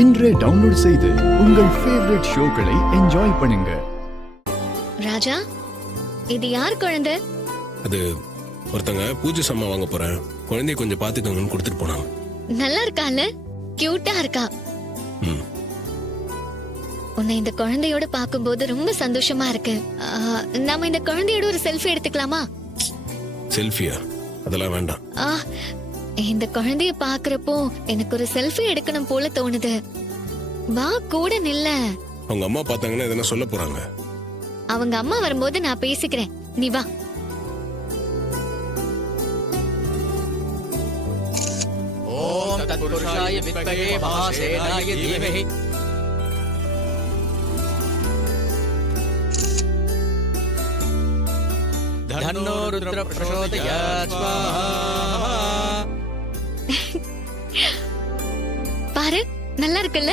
இன்றே டவுன்லோட் செய்து உங்கள் ஃபேவரட் ஷோக்களை என்ஜாய் பண்ணுங்க. ராஜா, இது யார் குழந்தை? அது ஒருத்தங்க பூஜை சாமான் வாங்க போறேன், குழந்தைய கொஞ்சம் பாத்துக்கோங்கன்னு கொடுத்துட்டு போனாங்க. நல்லா இருக்கால, கியூட்டா இருக்கா. உன்னை இந்த குழந்தையோட பாக்கும்போது ரொம்ப சந்தோஷமா இருக்கு. நாம இந்த குழந்தையோட ஒரு செல்ஃபி எடுத்துக்கலாமா? செல்ஃபியா? அதெல்லாம் வேண்டாம். இந்த குழந்தைய பாக்குறப்போ எனக்கு ஒரு செல்ஃபி எடுக்கணும் போல தோணுது. வா, கூட நில்ல. அவங்க அம்மா பார்த்தாங்கன்னா எதனா சொல்ல போறாங்க. அவங்க அம்மா வரும்போது நான் பேசிக்கிறேன், நீ வா. ஓம் தத்புருஷாய வித்மஹே மகாசேனாய தீமஹி. தன்னோ ருத்ர பிரசோதயாத் ஸ்வாஹா. பாரு, நல்லா இருக்குல்ல?